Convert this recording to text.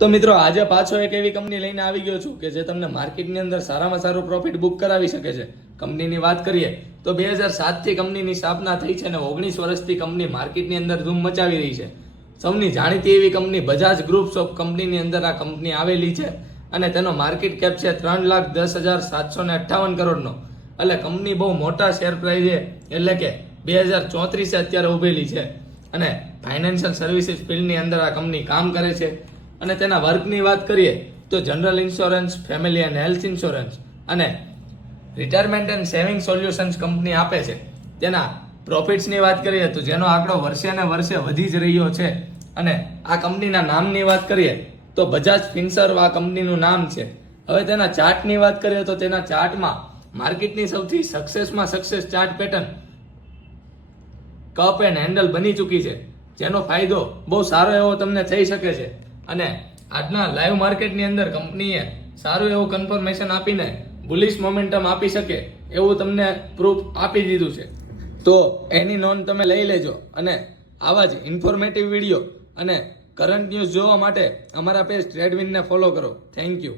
તો મિત્રો આજે પાછો એક એવી કંપની લઈને આવી ગયો છું કે જે તમને માર્કેટની અંદર સારામાં સારું પ્રોફિટ બુક કરાવી શકે છે. કંપનીની વાત કરીએ તો 2007 થી કંપનીની સ્થાપના થઈ છે અને 19 વર્ષથી કંપની માર્કેટની અંદર ધૂમ મચાવી રહી છે. સૌની જાણીતી એવી કંપની બજાજ ગ્રુપ્સ ઓફ કંપનીની અંદર આ કંપની આવેલી છે અને તેનો માર્કેટ કેપ છે 3,10,758 કરોડનો. એટલે કંપની બહુ મોટા શેર પ્રાઇસ છે, એટલે કે 2034 અત્યારે ઉભેલી છે અને ફાઇનાન્શિયલ સર્વિસીસ ફિલ્ડની અંદર આ કંપની કામ કરે છે. અને તેના વર્કની વાત કરીએ તો general insurance, family and health insurance અને retirement and saving solutions company આપે છે. તેના પ્રોફિટ્સની વાત કરીએ તો જેનો આંકડો વર્ષે ને વર્ષે વધી જ રહ્યો છે. અને આ કંપનીના નામની વાત કરીએ તો બજાજ ફિનસર્વ આ કંપનીનું નામ છે. હવે તેના ચાર્ટની વાત કરીએ તો તેના ચાર્ટમાં માર્કેટની સૌથી success chart pattern cup and handle બની ચૂકી છે, જેનો ફાયદો બહુ સારો એવો તમને થઈ શકે છે. અને આજના લાઈવ માર્કેટની અંદર કંપનીએ સારું એવું કન્ફર્મેશન આપીને બુલિશ મોમેન્ટમ આપી શકે એવું તમને પ્રૂફ આપી દીધું છે. તો એની નોંધ તમે લઈ લેજો અને આવા જ ઇન્ફોર્મેટિવ વિડીયો અને કરંટ ન્યૂઝ જોવા માટે અમારા પેજ ટ્રેડવિનને ફોલો કરો. Thank you.